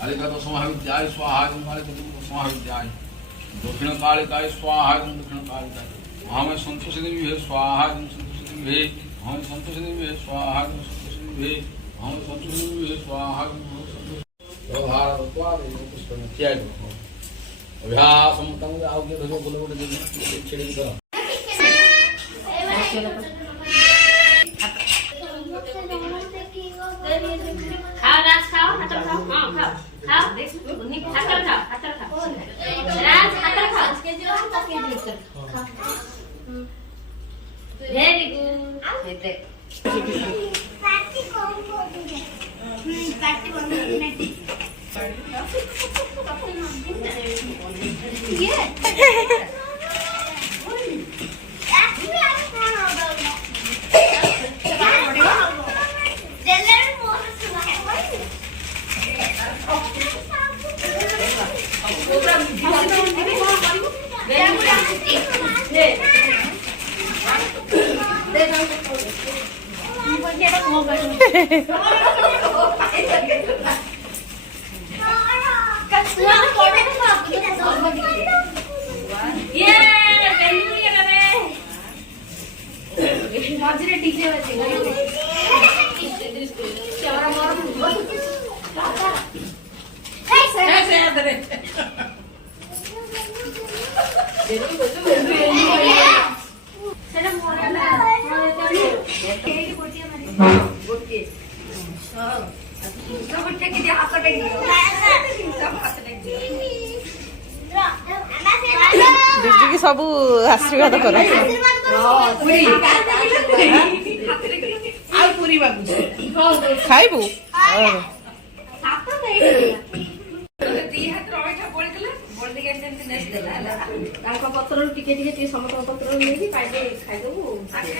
कालिका समाविद्याय स्वाहा समाविद्याय दक्षिण कालिकाय स्वाहा दक्षिण कालिकाय हमें संतोष देवी स्वाहा संतोष देवी हमें संतोष देवी स्वाहा संतोष देवी हमें संतोष देवी स्वाहा अभ्यास आगे धरो बोले गोटे छेड़ी कर खाओ राज खाओ हाथ खाओ हां खाओ खाओ देख हाथ खाओ राज हाथ खाओ इसके जो हम पके दे खाओ वेरी गुड ये पार्टी कौन बोल दे पार्टी बंद नहीं ये मझे डीजे बजेगा दीदी की सब आशीर्वाद कर खाइबू पत्र टिके समस्त पत्र नहीं खाइदेबू पत्र